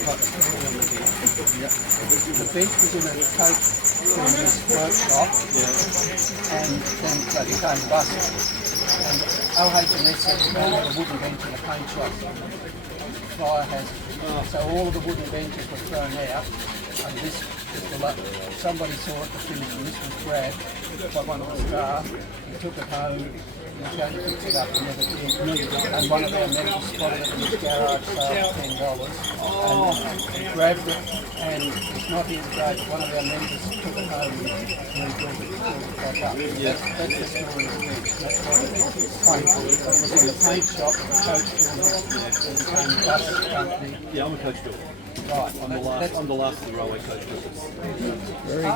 Yep. The bench was in a coach builder's workshop, and then they became busted. And OH&S said we don't have a wooden bench in a paint shop. Fire hazard. So all of the wooden benches were thrown out, and this somebody saw it to finish, and this was grabbed by one of the staff. He took it home. He was going to fix it up and never did. And one of our members spotted it in his garage sale for $10 and grabbed it, and it's not here today, but one of our members took it home and rebuilt it back up. That's the story of the bench. That's why it was in the paint shop of a coach builder and became a bus company. Yeah, I'm a coach builder. Right. I'm the last of the railway coach builders. Very good.